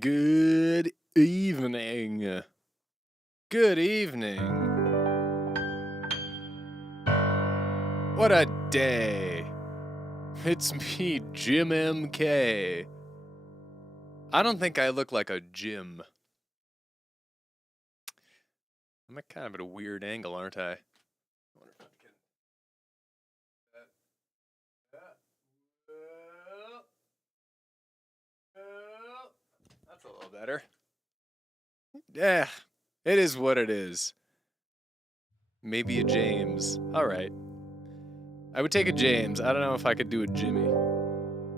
Good evening. Good evening. What a day. It's me, Jim MK. I don't think I look like a Jim. I'm kind of at a weird angle, aren't I? Wonder if I can. That's a little better. Yeah, it is what it is. Maybe a James. All right. I would take a James. I don't know if I could do a Jimmy.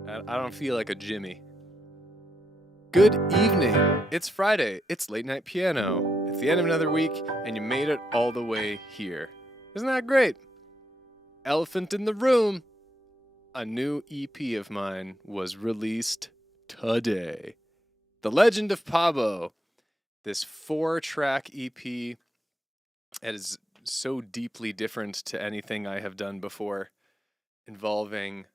I don't feel like a Jimmy. Good evening. It's Friday. It's Late Night Piano. It's the end of another week, and you made it all the way here. Isn't that great? Elephant in the room. A new EP of mine was released today. The Legend of Pabo. This 4-track EP. It is so deeply different to anything I have done before, involving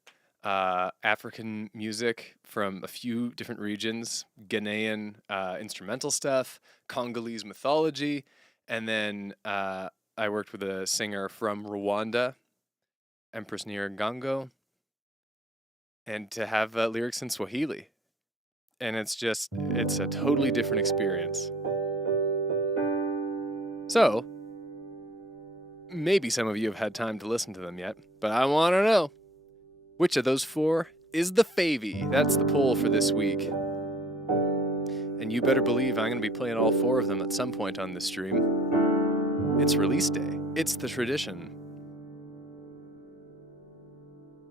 African music from a few different regions, Ghanaian instrumental stuff, Congolese mythology, and then I worked with a singer from Rwanda, Empress Nyiragongo, and to have lyrics in Swahili. And it's a totally different experience. So, maybe some of you have had time to listen to them yet, but I want to know, which of those 4 is the favy? That's the poll for this week. And you better believe I'm going to be playing all 4 of them at some point on this stream. It's release day. It's the tradition.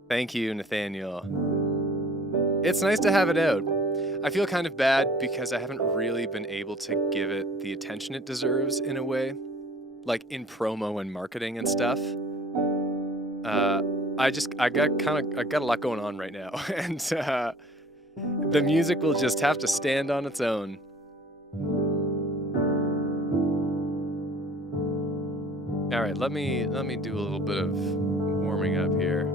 Thank you, Nathaniel. It's nice to have it out. I feel kind of bad because I haven't really been able to give it the attention it deserves in a way, like in promo and marketing and stuff. I got a lot going on right now, and the music will just have to stand on its own. All right, let me do a little bit of warming up here.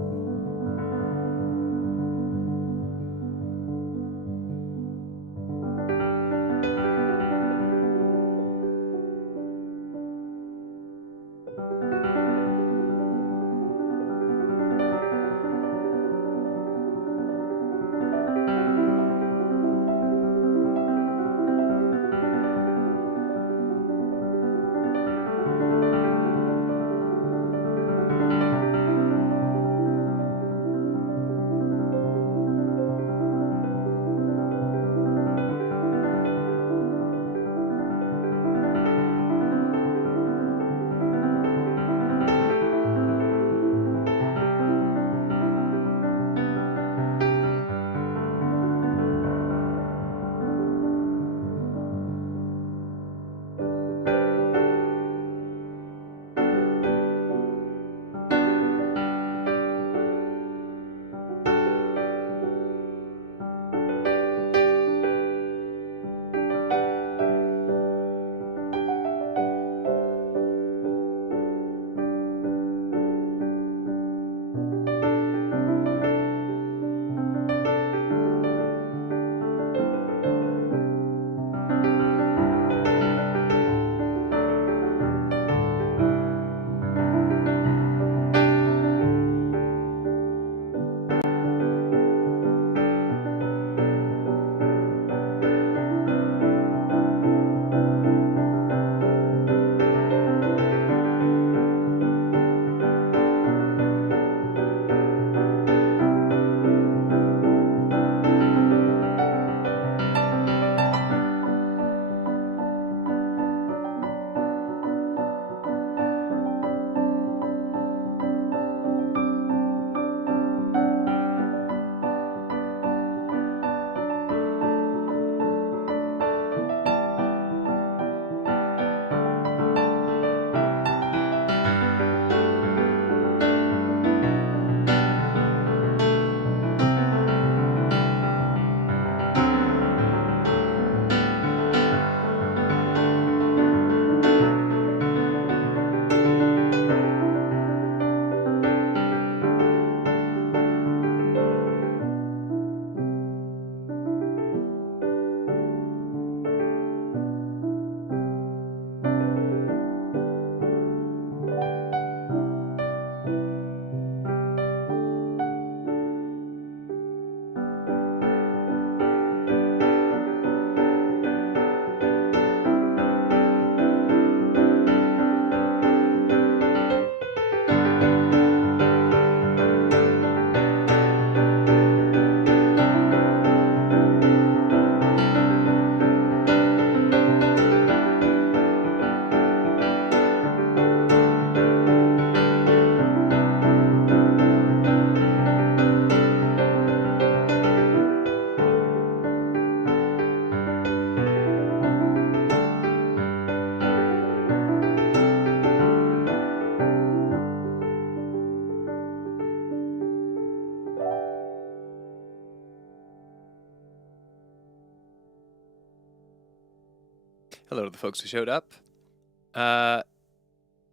Hello to the folks who showed up.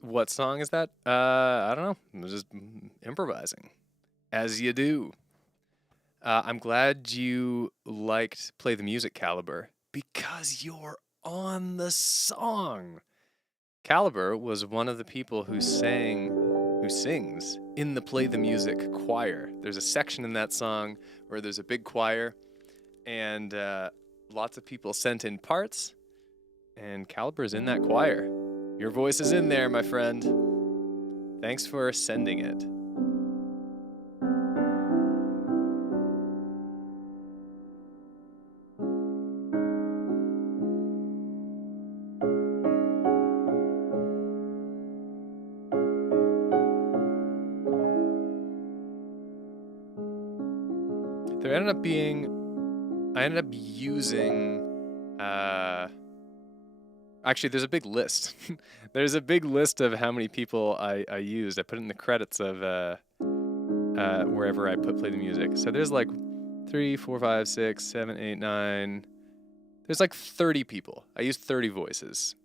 What song is that? I don't know. I'm just improvising, as you do. I'm glad you liked Play the Music, Caliber, because you're on the song. Caliber was one of the people who sings in the Play the Music choir. There's a section in that song where there's a big choir, and lots of people sent in parts, and Caliber's in that choir. Your voice is in there, my friend. Thanks for sending it. I ended up using, actually, there's a big list. There's a big list of how many people I used. I put it in the credits of wherever I Play the Music. So there's like 3, 4, 5, 6, 7, 8, 9. There's like 30 people. I used 30 voices.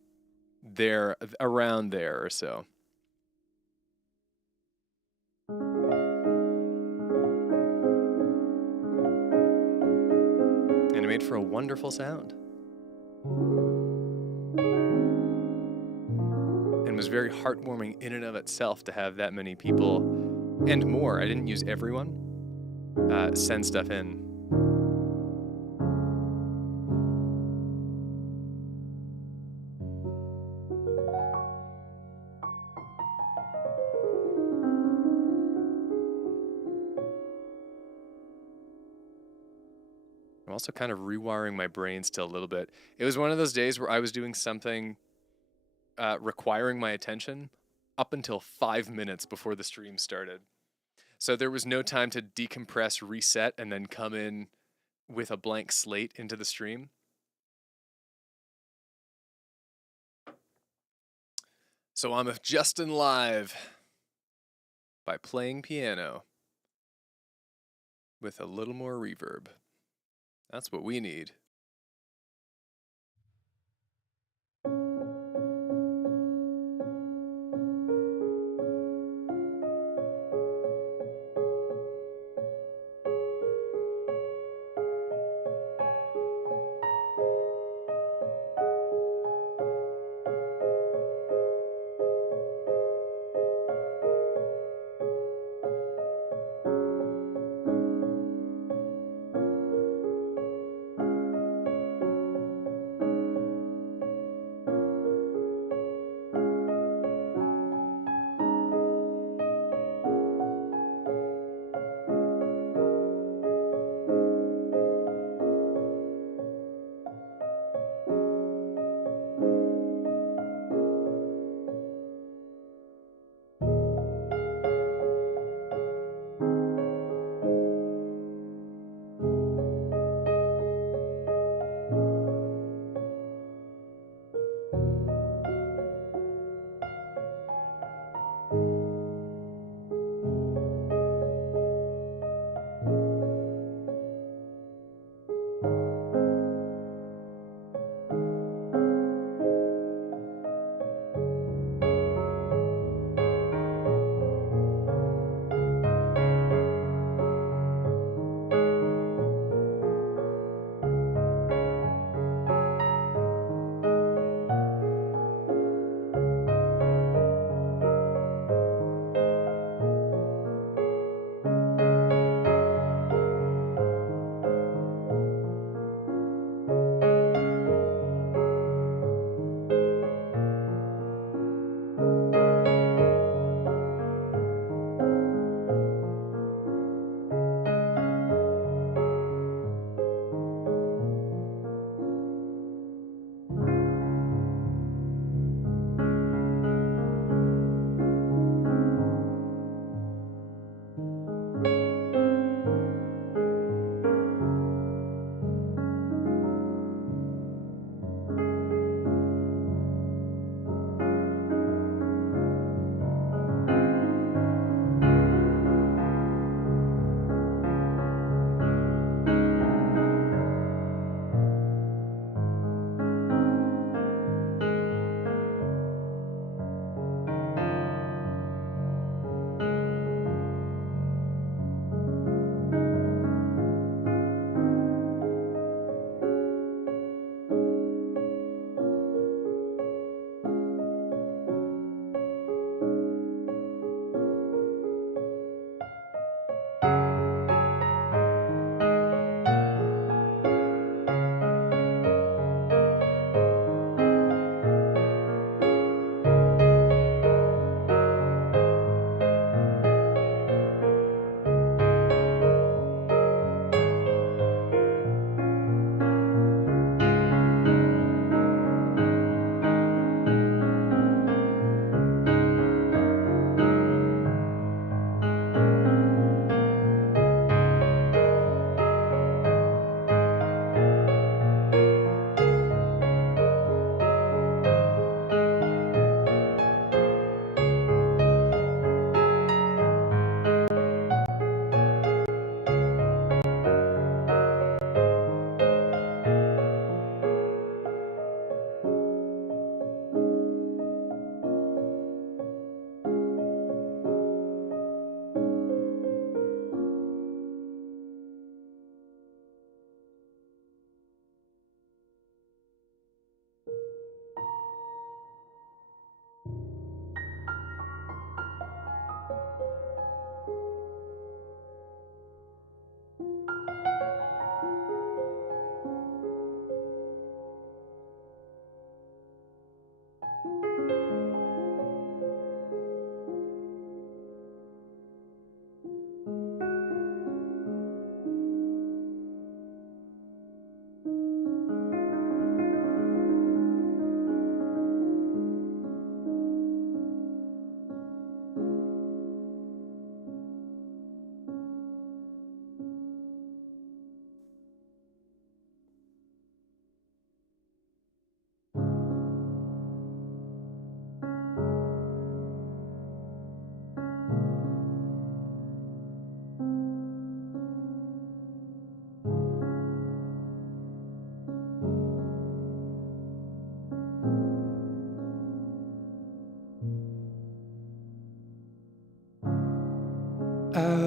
There, around there or so. And it made for a wonderful sound. And it was very heartwarming in and of itself to have that many people and more. I didn't use everyone. Send stuff in. I'm also kind of rewiring my brain still a little bit. It was one of those days where I was doing something requiring my attention up until 5 minutes before the stream started. So there was no time to decompress, reset, and then come in with a blank slate into the stream. So I'm adjusting live by playing piano with a little more reverb. That's what we need.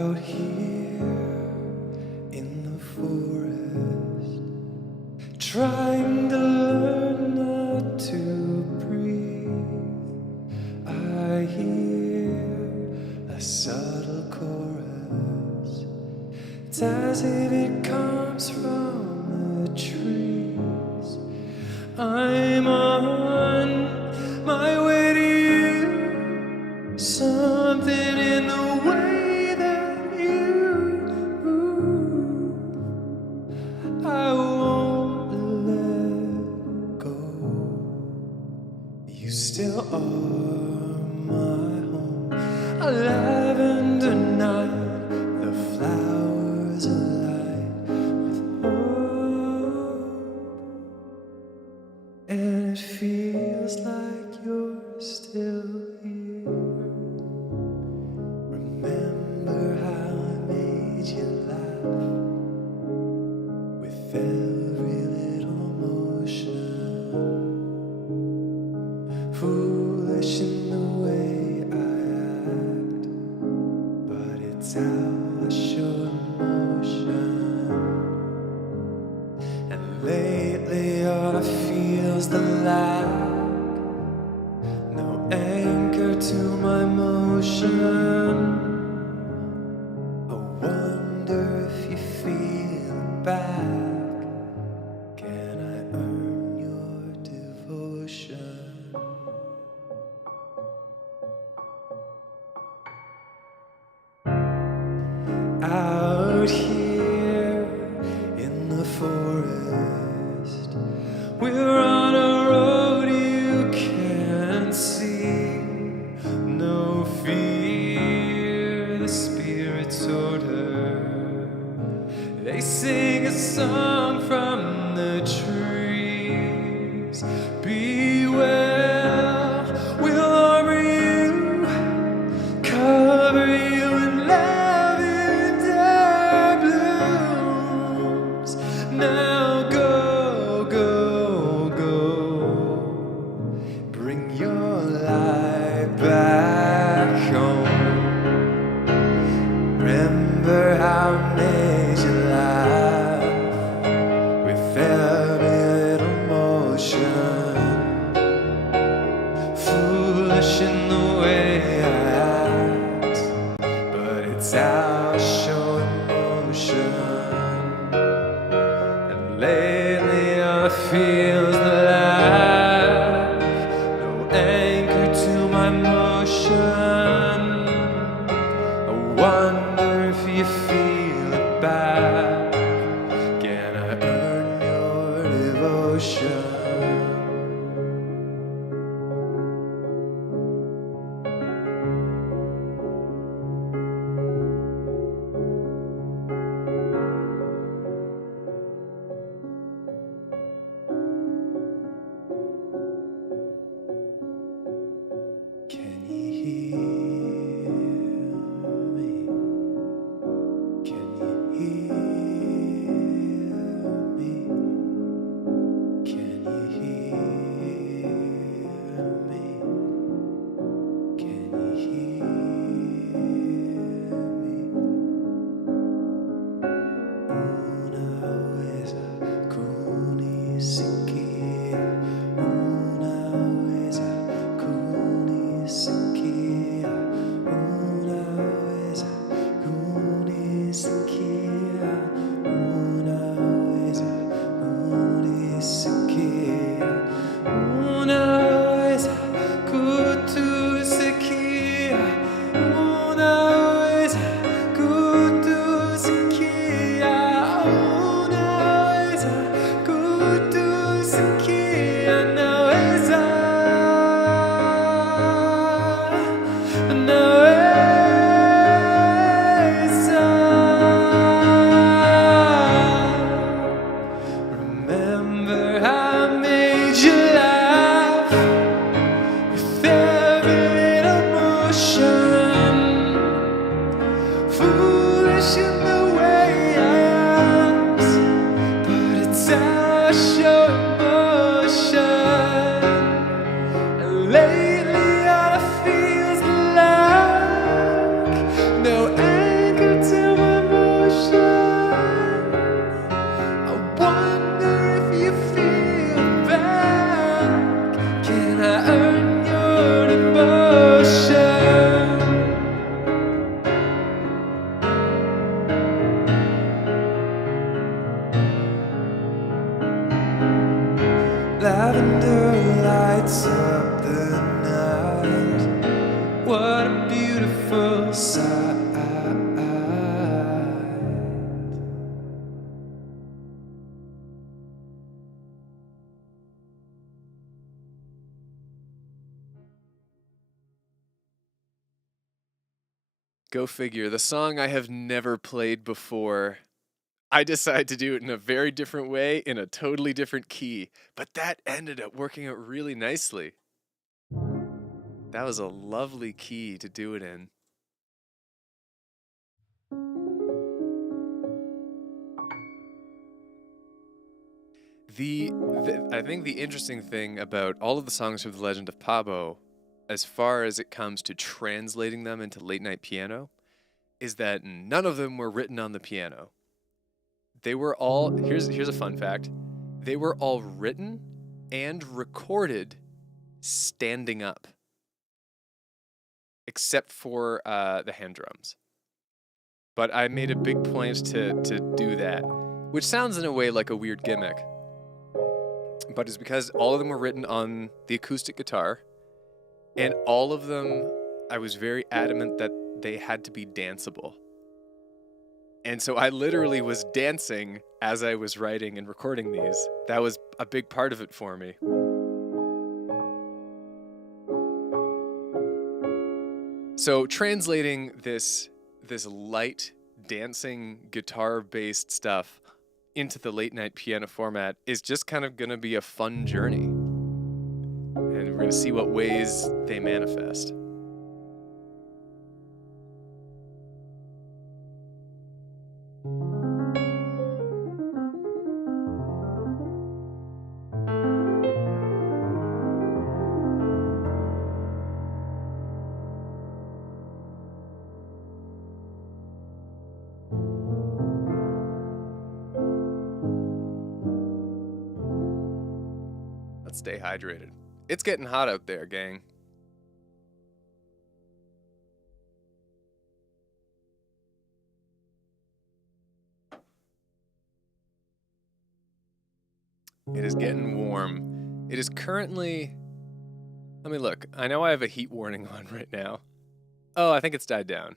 Out here in the forest, trying to learn not to breathe, I hear a subtle chorus. It's as if it comes from the trees. I'm on my way to you. Something in the way that you move, I won't let go. You still are my home. A lavender night, the flowers alight with hope, and it feels like you're still here. Remember how I made you laugh with every little motion, foolish in the way I act, but it's how I show emotion. And lately all I feel's the lack, no anchor to my motion. I wonder if you feel it back. Can I earn your devotion? Out here in the forest, we're on a road you can't see. No fear, the spirits order. They sing a song from the trees. Be well, we'll armor you, cover you in lavender blooms. Now go, go, go, bring your light back home. Remember how I made you laugh with every little motion, foolish in the way I act, but it's how I show emotion. And lately all I feel's the lack, no anchor to my motion. I wonder if you feel it back. Can I earn your devotion? Can you hear me? side. Go figure. The song I have never played before. I decided to do it in a very different way, in a totally different key, but that ended up working out really nicely. That was a lovely key to do it in. I think the interesting thing about all of the songs from The Legend of Pabo, as far as it comes to translating them into late night piano, is that none of them were written on the piano. They were all, here's a fun fact, they were all written and recorded standing up, except for the hand drums. But I made a big point to do that, which sounds in a way like a weird gimmick, but it's because all of them were written on the acoustic guitar, and all of them, I was very adamant that they had to be danceable. And so I literally was dancing as I was writing and recording these. That was a big part of it for me. So translating this light dancing guitar-based stuff into the late night piano format is just kind of going to be a fun journey. And we're going to see what ways they manifest. Let's stay hydrated. It's getting hot out there, gang. It is getting warm. It is currently... Let me look. I know I have a heat warning on right now. Oh, I think it's died down.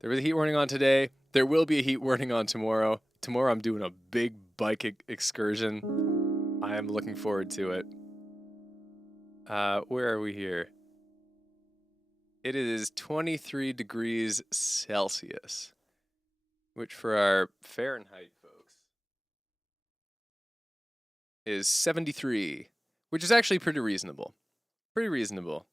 There was a heat warning on today. There will be a heat warning on tomorrow. Tomorrow I'm doing a big bike excursion. I am looking forward to it. Where are we here? It is 23 degrees Celsius, which for our Fahrenheit folks is 73, which is actually pretty reasonable. Pretty reasonable.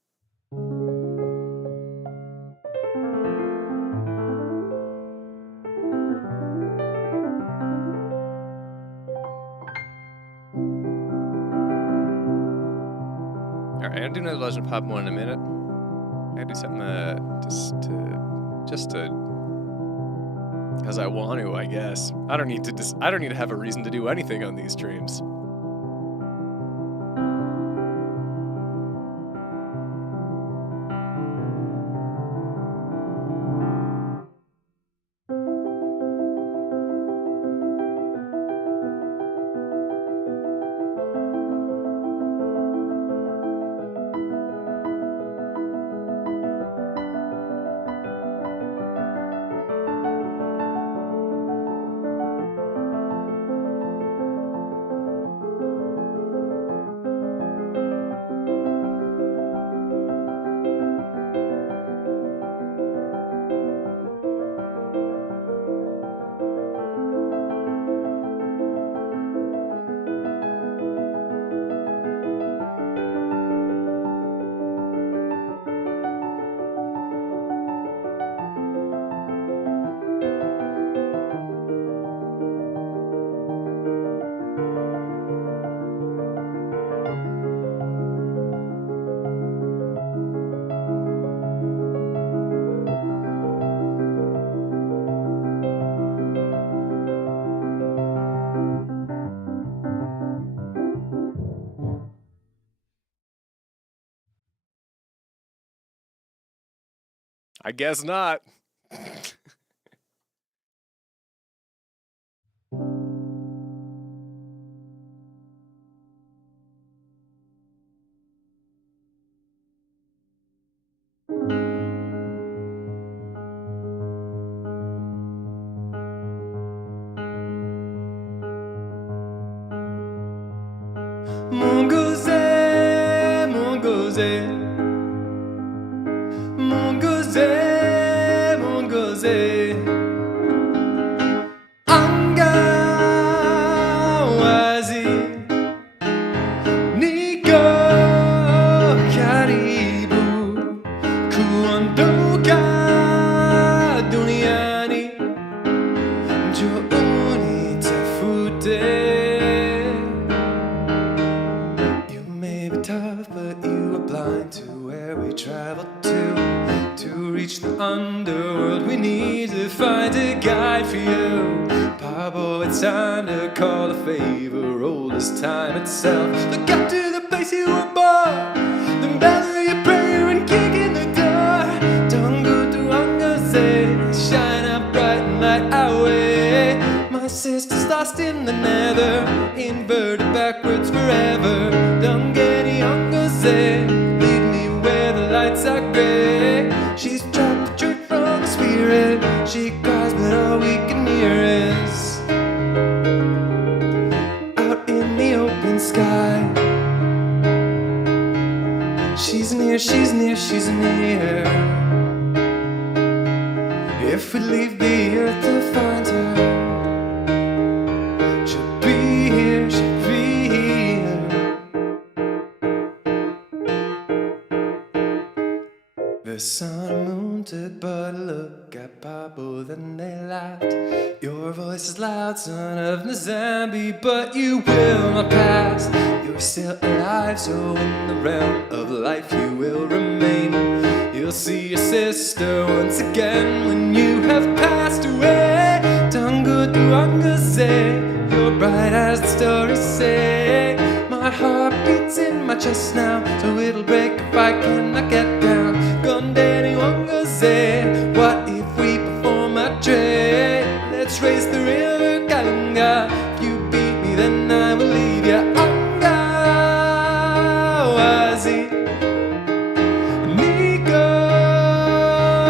Alright, I'm gonna do another Legend of Pop 1 in a minute. I gotta do something just to because I want to, I guess. I don't need to have a reason to do anything on these streams. I guess not. say Angawazi Nico Karibu Kuondoka Duniani Jouni Tafute. You may be tough, but you are blind to where we travel to reach the underworld. We need to find a guide for you. Pablo, it's time to call a favor, old as time itself. Look up to the place you were born, then battle your prayer and kick in the door. Don't go to Angaze, shine up bright and light our way. My sister's lost in the nether, inverted backwards forever. Don't get Angaze, lead me where the lights are gray. She's dropped the truth from the spirit. She cries, but all we can hear is out in the open sky. She's near, she's near, she's near. If we leave the earth to find her, she'll be here, she'll be here. The sun and moon took but a look at Pablo, then they laughed. Your voice is loud, son of Nzambi, but you will not pass. You're still alive, so in the realm of life you will remain. You'll see your sister once again when you have passed away. Tango Duangaze, you're bright as the stories say. My heart beats in my chest now, so it'll break if I cannot get down. Gondani Wangaze, what if we perform a trade? Let's race the river Kalunga. If you beat me, then I will leave ya. Angawazi Nico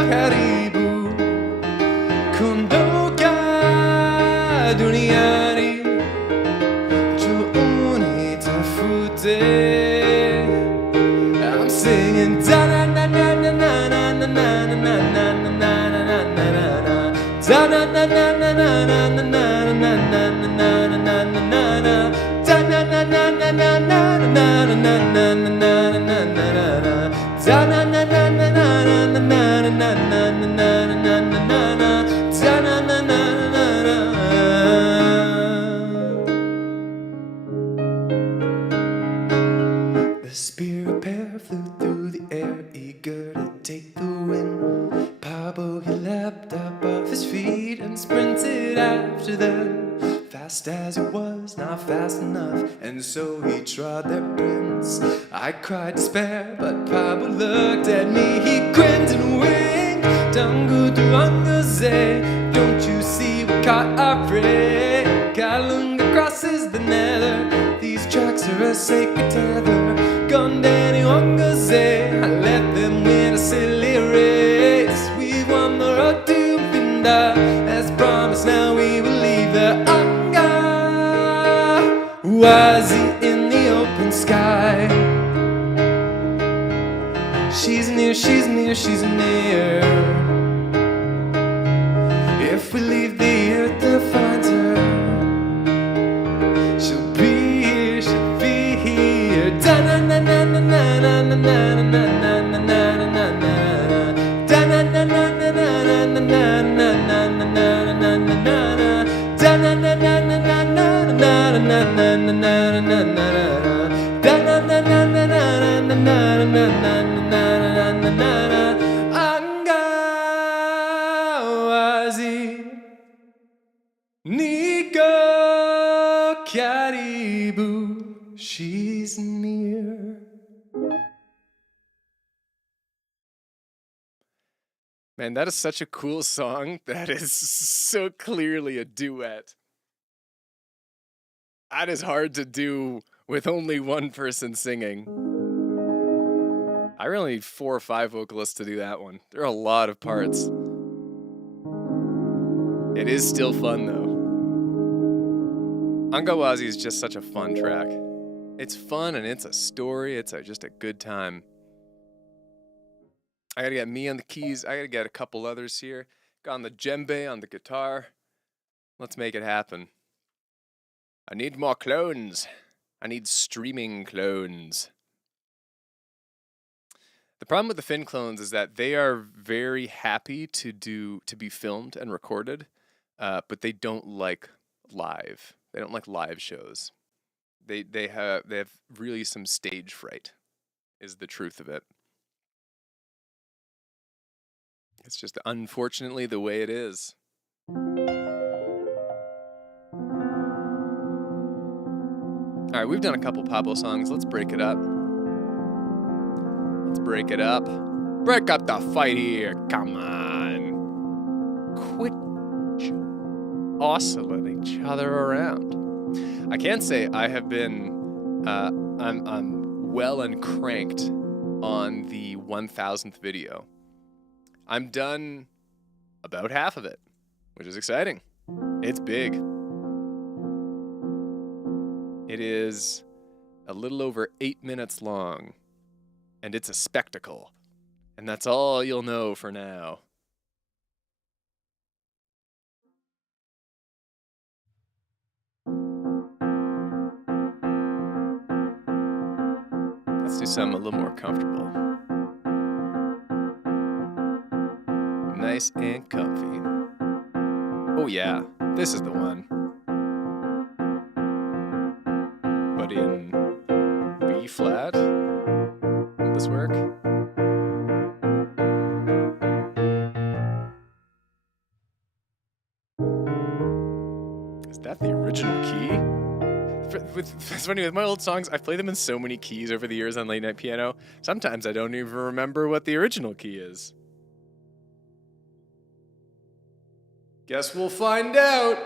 Karibu Kondoka Duniani Jouni Tafute. I'm singing da na na na na na na na na na na na na na na. Da na na na na na na na na na na na na na na. Da na na na na na na na na na na na na na. Da na na na na na na na na na na na na na. Da na na na na na. The spirit pair flew through the air, eager to take the wind. Pablo, he leapt up off his feet and sprinted after them. Fast as it was, not fast enough, and so he trod their prints. I cried despair, but Pablo looked at me, he grinned and winked. Tango Duangaze, don't you see we caught our prey? Kalunga crosses the nether, these tracks are a sacred tether. Gondani Wangaze, I let them win a silly race. We won the road to Vinda, as promised now we will leave the Angawazi in the open sky. She's near, she's near, she's near. If we leave the earth to find her, she'll be here, she'll be here. Da na na na na na na na na na na na na na. Da na na na na na na na na na na na na. Da na na na na na na na na na na na na. Da na na na na na na na na na na. Angawazi Nico Karibu, she's near. Man, that is such a cool song. That is so clearly a duet. That is hard to do with only one person singing. I really need 4 or 5 vocalists to do that one. There are a lot of parts. It is still fun though. Angawazi is just such a fun track. It's fun and it's a story. It's just a good time. I gotta get me on the keys. I gotta get a couple others here. on the djembe, on the guitar. Let's make it happen. I need more clones. I need streaming clones. The problem with the Finn clones is that they are very happy to be filmed and recorded, but they don't like live. They don't like live shows. They have really some stage fright, is the truth of it. It's just unfortunately the way it is. All right, we've done a couple Pablo songs. Let's break it up. Let's break it up. Break up the fight here. Come on. Quit oscillating each other around. I can say I have been, I'm well and cranked on the 1000th video. I'm done about half of it, which is exciting. It's big. It is a little over 8 minutes long, and it's a spectacle. And that's all you'll know for now. Let's do something a little more comfortable. Nice and comfy. Oh yeah, this is the one. But in B flat. Will this work? Is that the original key? It's funny, with my old songs, I've played them in so many keys over the years on late night piano. Sometimes I don't even remember what the original key is. Guess we'll find out.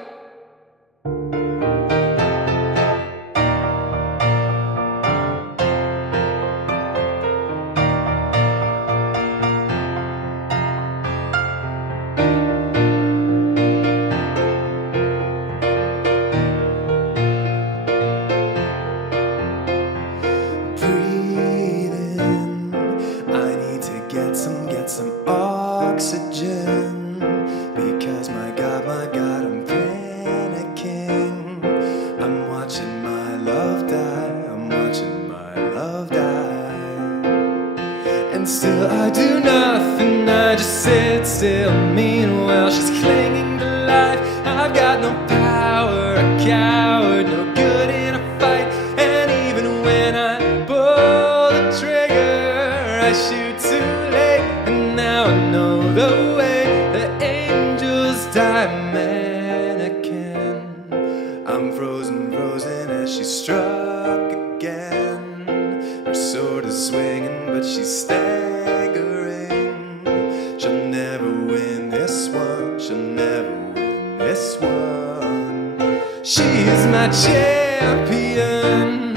Still I do nothing, I just sit still. Meanwhile she's clinging to life. I've got no power, a coward, no good in a fight. And even when I pull the trigger, I shoot too late. And now I know the way the angels die. Mannequin, I'm frozen as she struck again. Her sword is swinging, but she's staggering. She'll never win this one. She'll never win this one. She is my champion.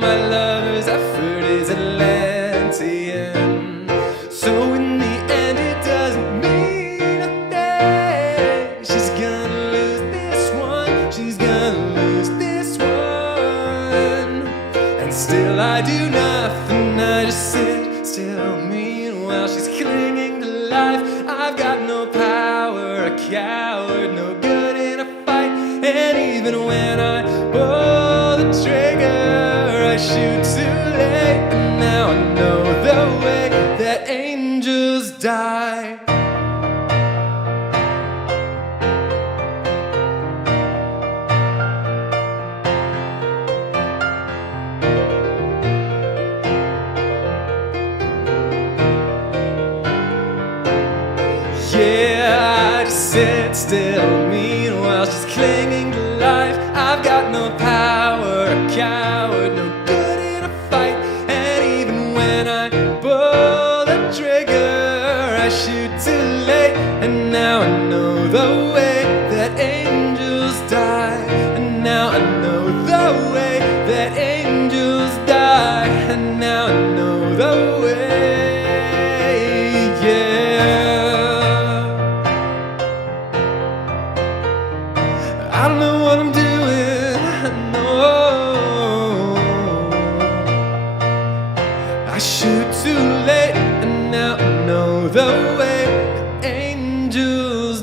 My lover's effort is Atlantean. So in the end it doesn't mean a thing. She's gonna lose this one. She's gonna lose this one. And still I do nothing, I just sit still. Meanwhile she's clinging to life. I've got no power, a coward, no good in a fight. And even when I pull the trigger, I shoot too late. And now I know the way that angels die. Yeah, I just sit still. Meanwhile she's clinging to life. I've got no power, a coward, no good in a fight. And even when I pull the trigger, I shoot too late. And now I know the way that angels die. And now I know the way that angels die. And now I know the way, yeah. I don't know what I'm doing, no. I shoot too late, and now I know the way that angels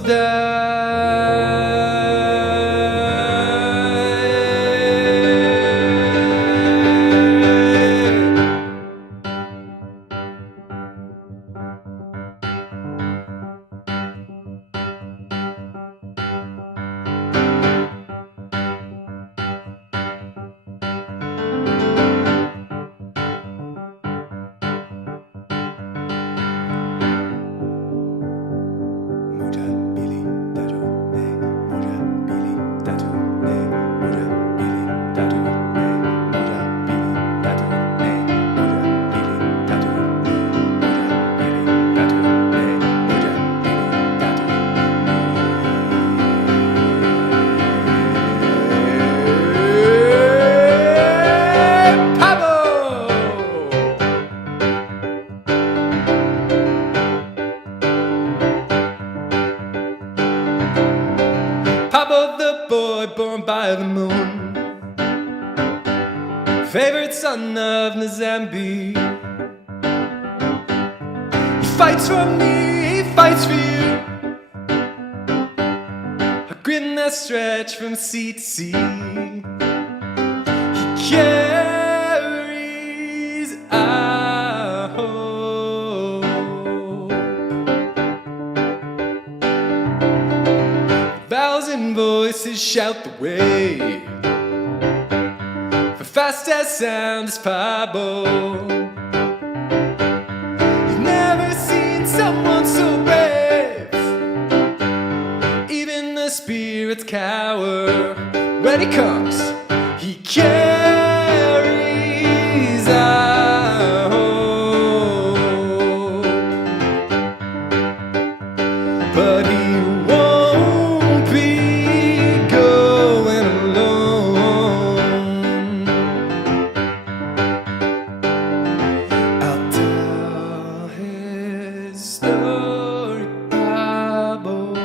Pablo the boy born by the moon, favorite son of Nzambi. He fights for me, he fights for you, a grin that stretch from sea to sea. He carries our hope. Thousand voices shout the way, for fast as sound is Pablo. You've never seen someone so brave, even the spirits cower. When he comes, he carries our hope. But he won't be going alone. I'll tell his story, Pablo.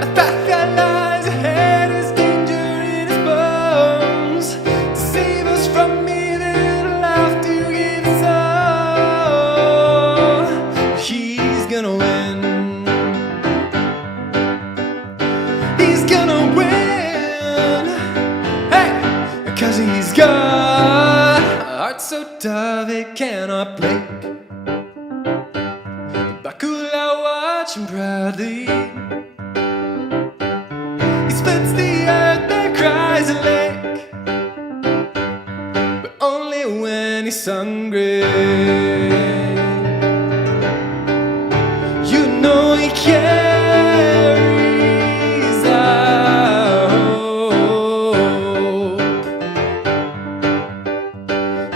A path that lies ahead is danger in his bones. To save us from evil, have to give his all. He's gonna win. He's gonna win. Hey, because he's got a heart so tough it cannot break. Bakula watch him proudly. He splits the earth and cries a lake, but only when he's hungry. You know he carries our hope,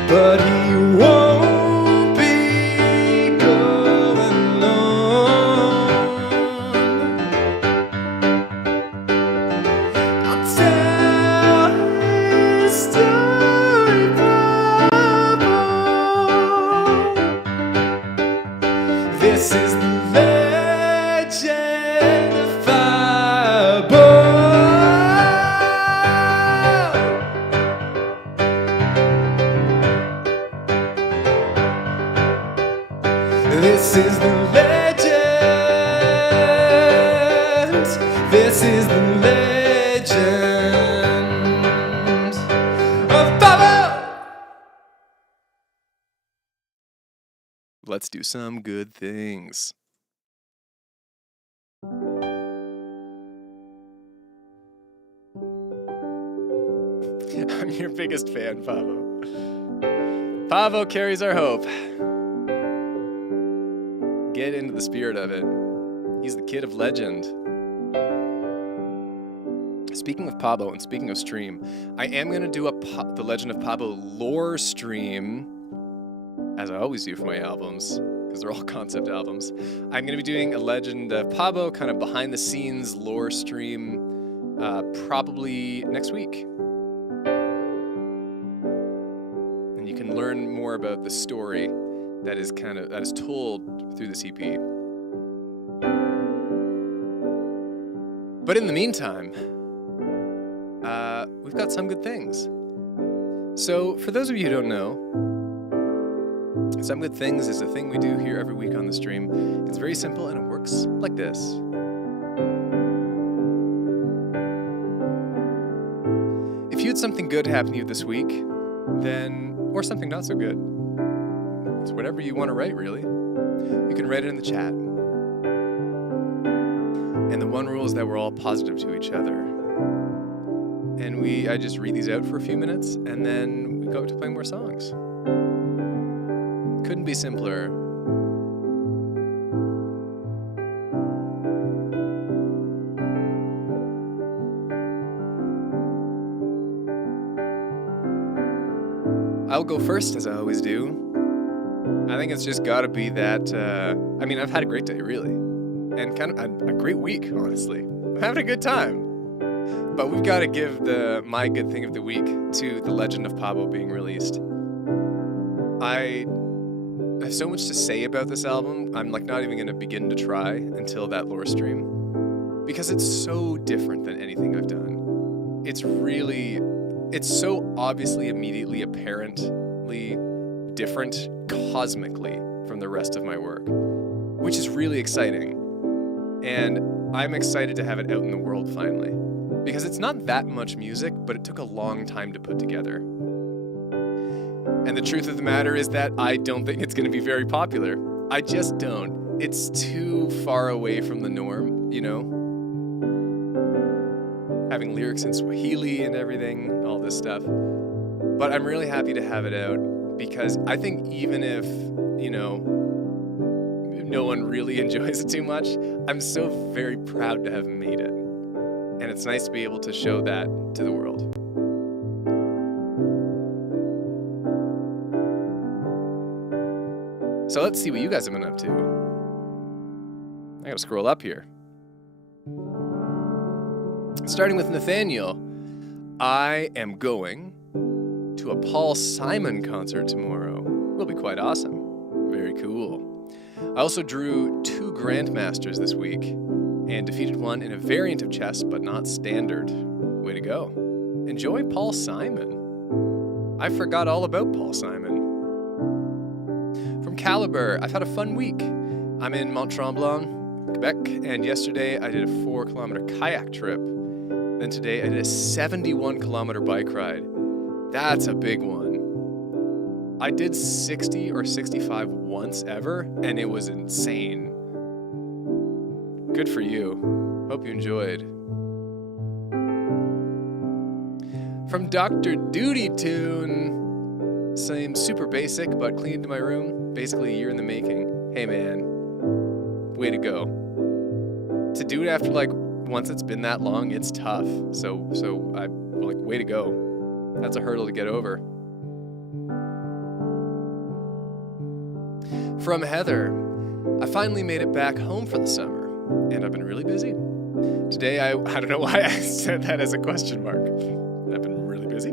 but he won't be going alone. I'll tell his story, Pablo. This is the legend of Pablo. This is the legend. This is the legend of Pablo. Let's do some good things. I'm your biggest fan, Pavo. Pavo carries our hope. Get into the spirit of it. He's the kid of legend. Speaking of Pablo and speaking of stream, I am going to do the Legend of Pablo lore stream, as I always do for my albums, because they're all concept albums. I'm going to be doing a Legend of Pablo kind of behind the scenes lore stream probably next week. And you can learn more about the story that is told through this EP. But in the meantime, we've got some good things. So, for those of you who don't know, Some Good Things is a thing we do here every week on the stream. It's very simple and it works like this. If you had something good happen to you this week, or something not so good, it's whatever you want to write, really. You can write it in the chat. And the one rule is that we're all positive to each other. And I just read these out for a few minutes, and then we go to playing more songs. Couldn't be simpler. I'll go first, as I always do. I think it's just gotta be that, I've had a great day, really. And kind of a great week, honestly. I'm having a good time. But we've got to give my good thing of the week to The Legend of Pablo being released. I have so much to say about this album, I'm not even going to begin to try until that lore stream. Because it's so different than anything I've done. It's so obviously immediately apparently different cosmically from the rest of my work, which is really exciting. And I'm excited to have it out in the world finally. Because it's not that much music, but it took a long time to put together. And the truth of the matter is that I don't think it's going to be very popular. I just don't. It's too far away from the norm, you know? Having lyrics in Swahili and everything, all this stuff. But I'm really happy to have it out because I think even if, no one really enjoys it too much, I'm so very proud to have made it. And it's nice to be able to show that to the world. So let's see what you guys have been up to. I gotta scroll up here. Starting with Nathaniel, I am going to a Paul Simon concert tomorrow. Will be quite awesome. Very cool. I also drew 2 Grandmasters this week and defeated one in a variant of chess, but not standard. Way to go. Enjoy Paul Simon. I forgot all about Paul Simon. From Caliber, I've had a fun week. I'm in Mont Tremblant, Quebec, and yesterday I did a 4-kilometer kayak trip. Then today I did a 71-kilometer bike ride. That's a big one. I did 60 or 65 once ever, and it was insane. Good for you. Hope you enjoyed. From Dr. Duty Tune, same super basic, but cleaned my room. Basically a year in the making. Hey man, way to go. To do it after once it's been that long, it's tough. So way to go. That's a hurdle to get over. From Heather, I finally made it back home for the summer, and I've been really busy. Today, I don't know why I said that as a question mark. I've been really busy.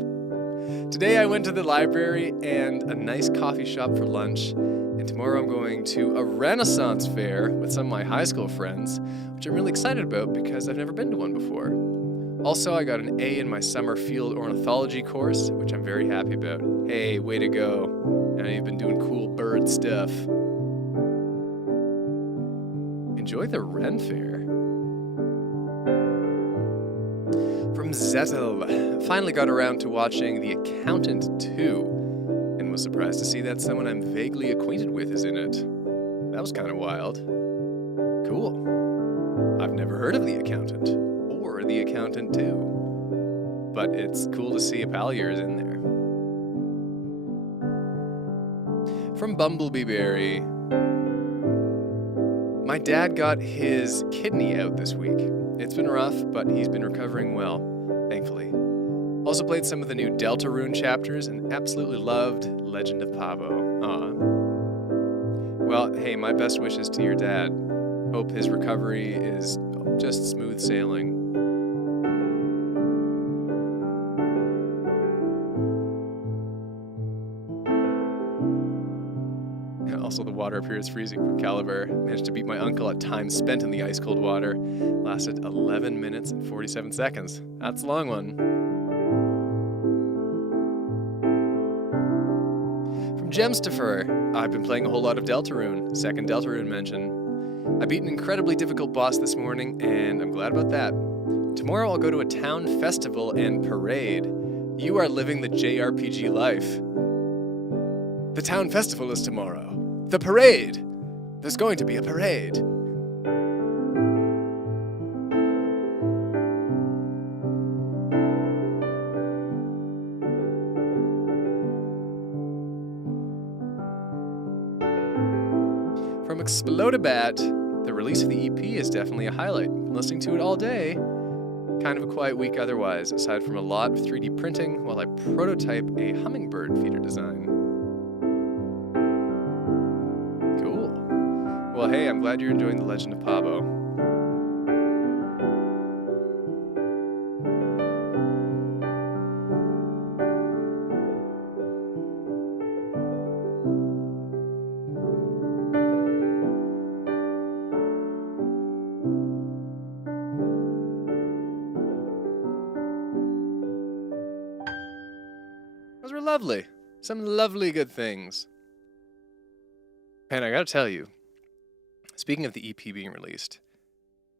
Today, I went to the library and a nice coffee shop for lunch, and tomorrow I'm going to a Renaissance fair with some of my high school friends, which I'm really excited about because I've never been to one before. Also, I got an A in my summer field ornithology course, which I'm very happy about. Hey, way to go. I know you've been doing cool bird stuff. Enjoy the Ren Fair. From Zettel, finally got around to watching The Accountant 2, and was surprised to see that someone I'm vaguely acquainted with is in it. That was kind of wild. Cool. I've never heard of The Accountant, or The Accountant 2, but it's cool to see a pal of yours in there. From Bumblebee Berry, my dad got his kidney out this week. It's been rough, but he's been recovering well, thankfully. Also played some of the new Deltarune chapters and absolutely loved Legend of Pablo. Aw. Well, hey, my best wishes to your dad. Hope his recovery is just smooth sailing. Also, the water up here is freezing from Caliber. Managed to beat my uncle at time spent in the ice-cold water. Lasted 11 minutes and 47 seconds. That's a long one. From Gemstifer, I've been playing a whole lot of Deltarune, second Deltarune mention. I beat an incredibly difficult boss this morning, and I'm glad about that. Tomorrow I'll go to a town festival and parade. You are living the JRPG life. The town festival is tomorrow. The parade! There's going to be a parade. From Explodabat, the release of the EP is definitely a highlight. Been listening to it all day. Kind of a quiet week otherwise, aside from a lot of 3D printing while I prototype a hummingbird feeder design. Cool. Well, hey, I'm glad you're enjoying The Legend of Pabo. Those were lovely. Some lovely good things. And I gotta tell you, speaking of the EP being released,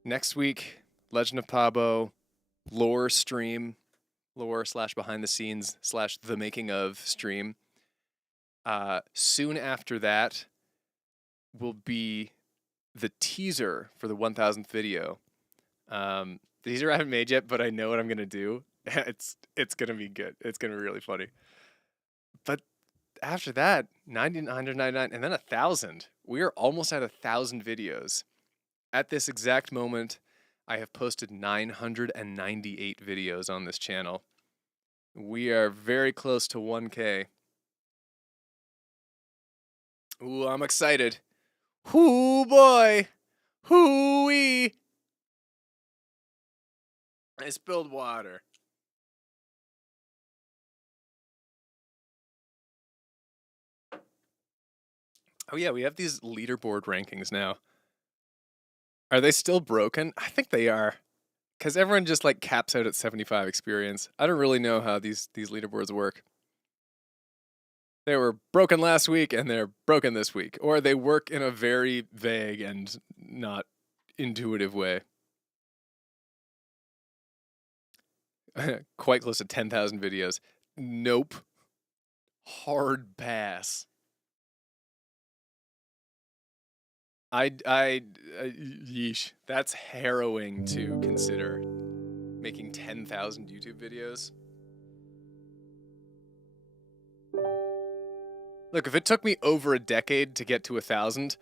next week, Legend of Pabo, lore stream, lore / behind the scenes / the making of stream. Soon after that will be the teaser for the 1000th video. The teaser I haven't made yet, but I know what I'm gonna do. It's gonna be good. It's gonna be really funny. But after that, 999 and then 1,000. We are almost at 1,000 videos. At this exact moment, I have posted 998 videos on this channel. We are very close to 1K. Ooh, I'm excited. Hoo boy. Hoo-wee. I spilled water. Oh yeah, we have these leaderboard rankings now. Are they still broken? I think they are. Because everyone just like caps out at 75 experience. I don't really know how these leaderboards work. They were broken last week and they're broken this week. Or they work in a very vague and not intuitive way. Quite close to 10,000 videos. Nope. Hard pass. Yeesh. That's harrowing to consider. Making 10,000 YouTube videos. Look, if it took me over a decade to get to 1,000,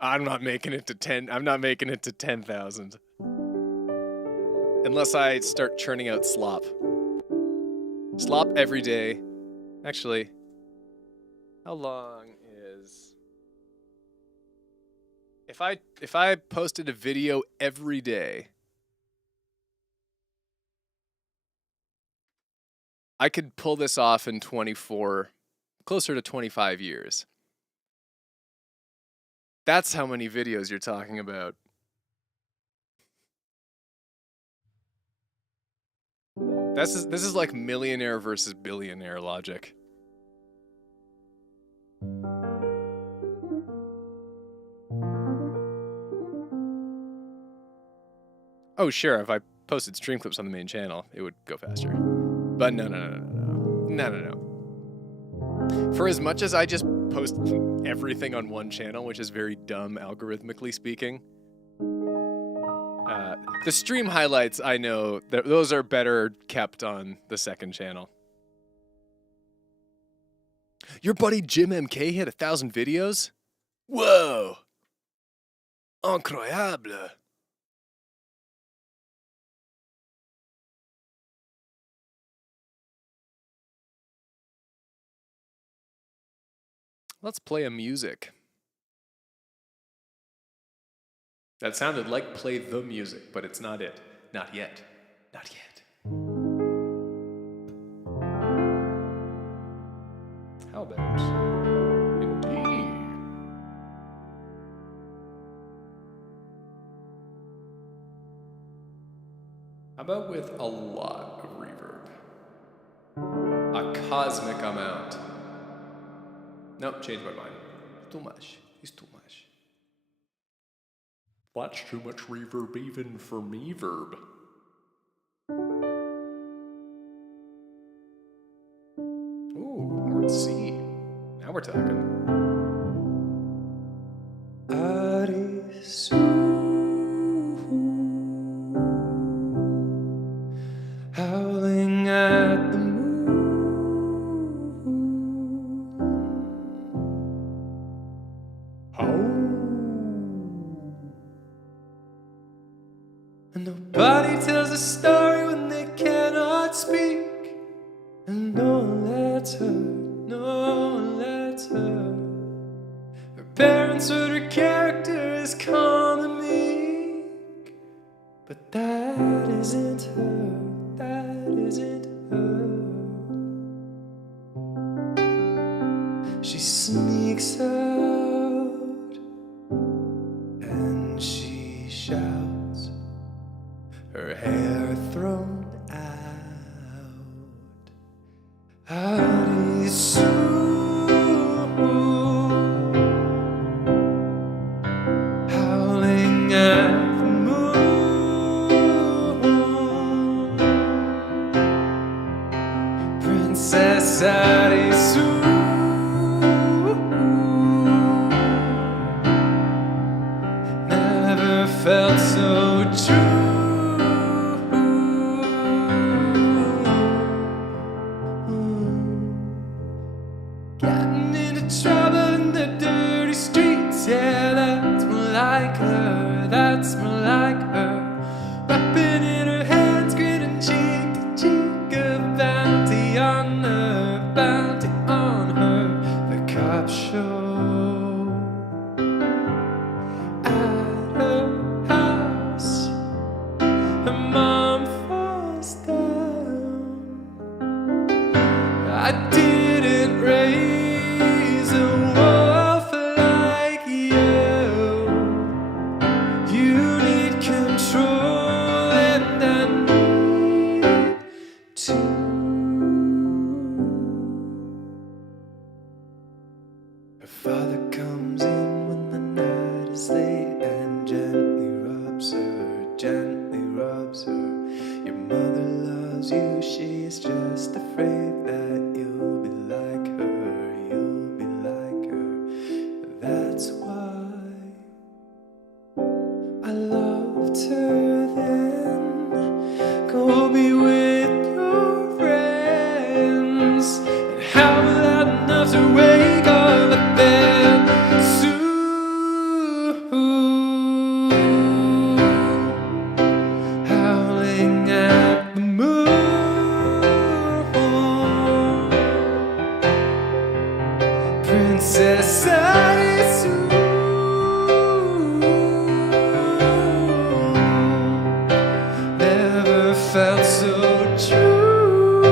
I'm not making it to 10. I'm not making it to 10,000. Unless I start churning out slop. Slop every day. Actually, how long is... If I posted a video every day, I could pull this off in 24, closer to 25 years. That's how many videos you're talking about. This is like millionaire versus billionaire logic. Oh, sure, if I posted stream clips on the main channel, it would go faster. But no. For as much as I just post everything on one channel, which is very dumb algorithmically speaking, the stream highlights, I know, those are better kept on the second channel. Your buddy Jim MK hit 1,000 videos? Whoa! Incroyable! Let's play a music. That sounded like play the music, but it's not it. Not yet. Not yet. How about... Indeed. How about with a lot of reverb? A cosmic amount. Nope, changed my mind. Too much. He's too much. That's too much reverb even for me, verb. Ooh, chord C. Now we're talking. Howling at the moon. And nobody tells a story when they cannot speak. And no one lets her, no one lets her. Her parents heard her character is calm and meek. But that isn't her, that isn't her. She sneaks out and she shouts, her hair thrown out. Howdy, howling at the moon. Princess Arisu. Never felt so true. Getting into trouble in the dirty streets. Yeah, that's more like her. That's more like her. Weapon in her hands, grinning cheek to cheek. A bounty on her, bounty on her. The cops show at her house. Her mom falls down. I didn't raise a wolf like you. You need control and I need to. Her father comes in when the night is late and gently rubs her, gently rubs her. Your mother loves you, she is just afraid that you'll be like her, you'll be like her. That's why I loved her then. Go be with your friends and howl loud enough to wake all of them. Howling at the moon. Princess Arisu. Never felt so true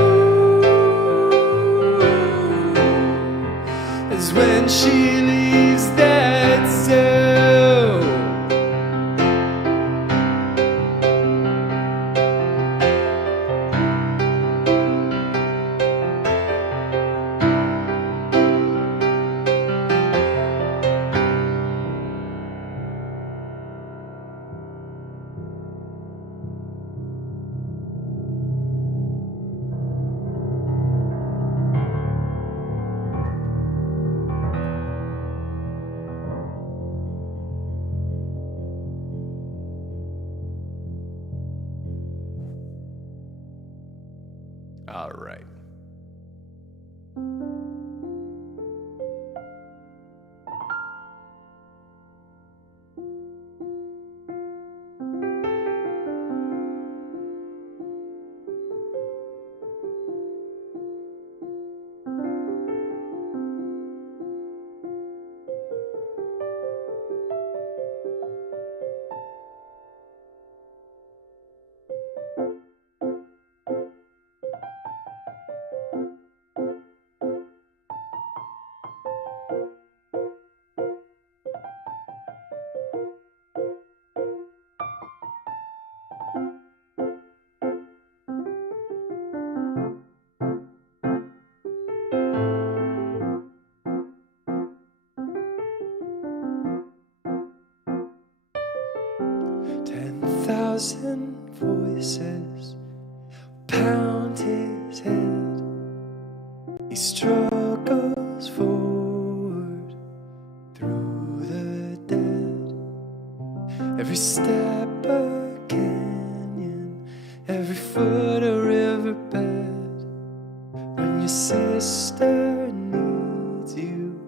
as when she leaves that zoo. All right. thousand voices pound his head. He struggles forward through the dead. Every step a canyon, every foot a riverbed. When your sister needs you,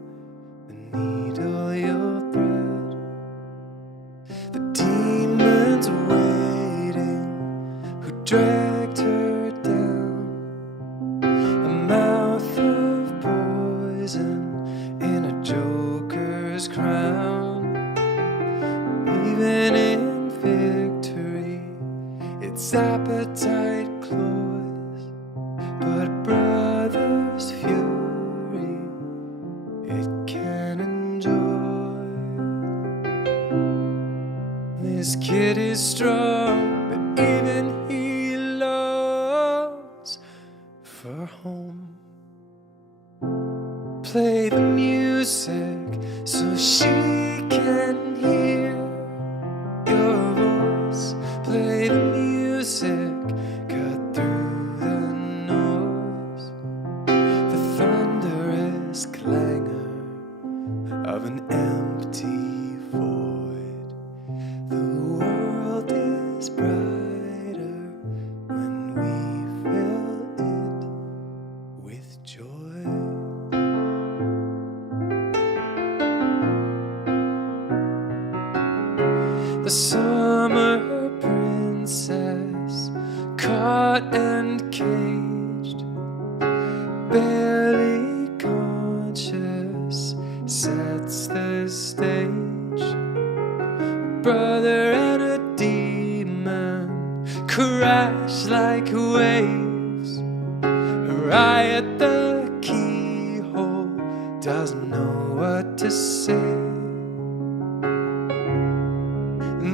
the needle you'll thread. The demons waiting who dragged her down. A mouth of poison in a joker's crown. Even in victory, its appetite cloys, but brother's fury it can enjoy. This kid is strong, but even he longs for home. Play the music so she can hear your voice. Play the music, cut through the noise. The thunderous clangor of an empty void. The world is brighter when we fill it with joy. The summer princess, caught and caged, barely conscious, sets the stage. Brother and a demon crash like waves. Her eye at the keyhole doesn't know what to say.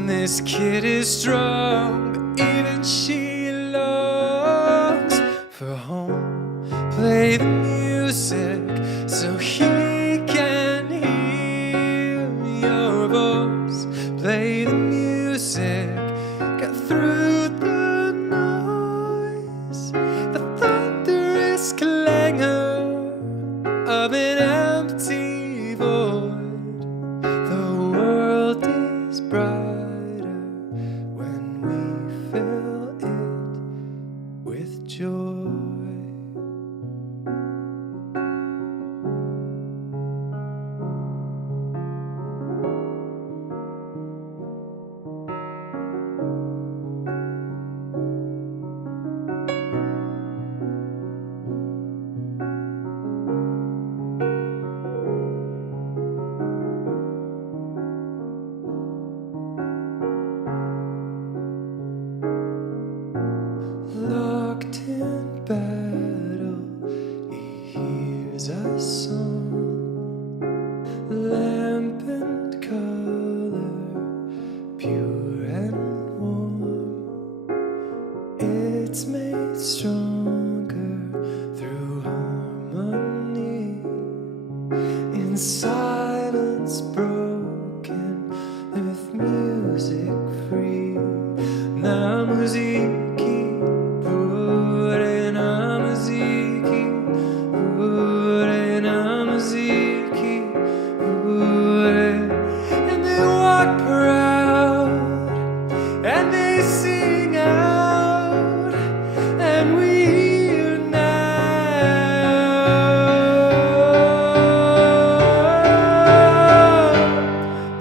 This kid is strong, but even she longs for home. Play the music so he can hear your voice. Play the music, cut through the noise. The thunderous clangor of an empty void. The world is bright with joy. Locked in battle, he hears a song, lamp and color, pure and warm. It's made stronger through harmony, in silence broken, with music free. La musique. And they walk proud, and they sing out, and we hear now.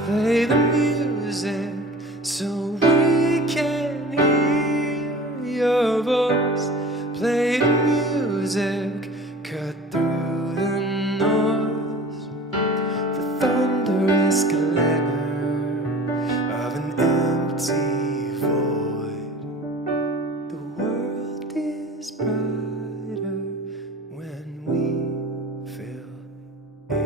Play the music so we can hear your voice. Play the music, cut through the noise. The thunderous clangor of an empty void. The world is brighter when we fill it.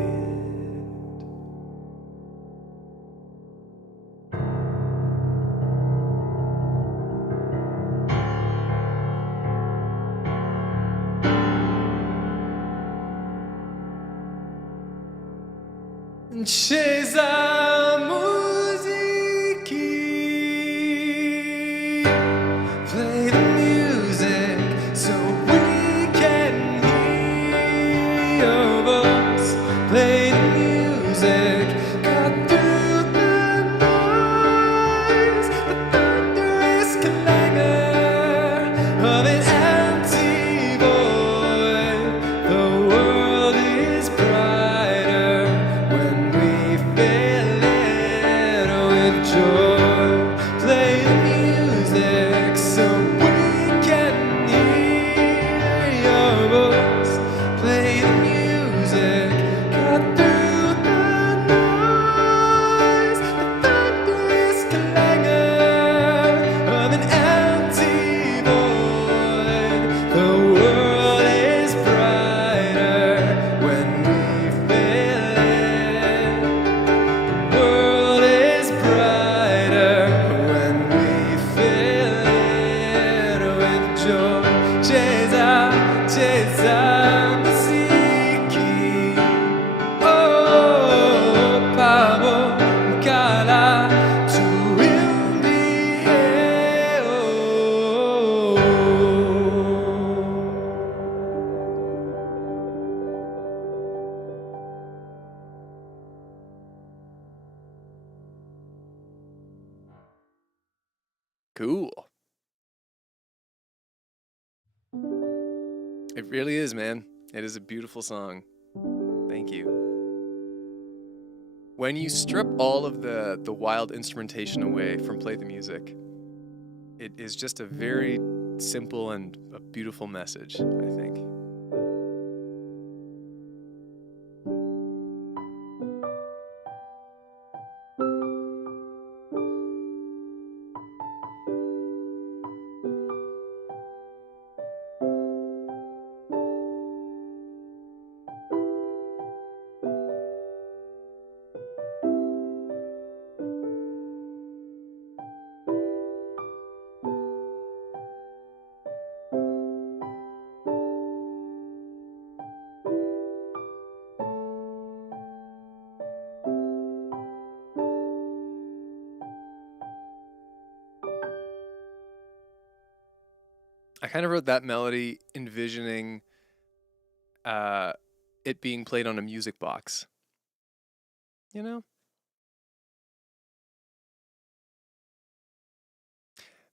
C'è la musica. Cool. It really is, man. It is a beautiful song. Thank you. When you strip all of the wild instrumentation away from Play the Music, it is just a very simple and a beautiful message, I think. I kind of wrote that melody envisioning it being played on a music box. You know?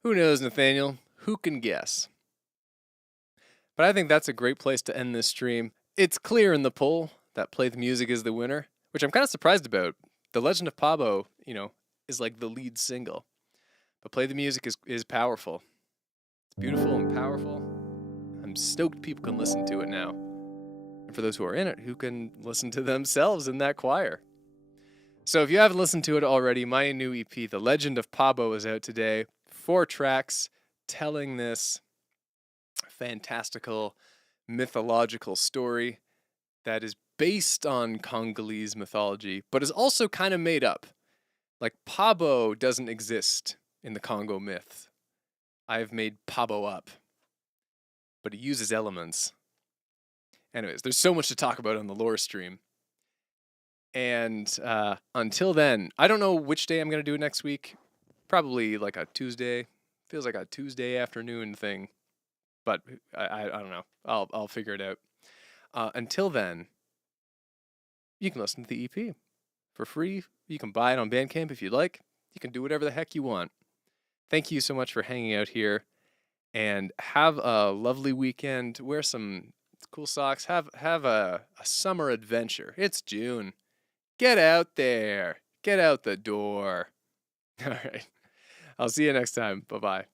Who knows, Nathaniel? Who can guess? But I think that's a great place to end this stream. It's clear in the poll that Play the Music is the winner, which I'm kind of surprised about. The Legend of Pabo, is like the lead single. But Play the Music is powerful. It's beautiful and powerful. I'm stoked people can listen to it now. And for those who are in it, who can listen to themselves in that choir. So if you haven't listened to it already, my new EP, The Legend of Pabo, is out today. 4 tracks telling this fantastical, mythological story that is based on Congolese mythology, but is also kind of made up. Like, Pabo doesn't exist in the Congo myth. I've made Pabo up. But he uses elements. Anyways, there's so much to talk about on the lore stream. And until then, I don't know which day I'm going to do it next week. Probably like a Tuesday. Feels like a Tuesday afternoon thing. But I don't know. I'll figure it out. Until then, you can listen to the EP for free. You can buy it on Bandcamp if you'd like. You can do whatever the heck you want. Thank you so much for hanging out here. And have a lovely weekend. Wear some cool socks. Have a summer adventure. It's June. Get out there. Get out the door. All right. I'll see you next time. Bye-bye.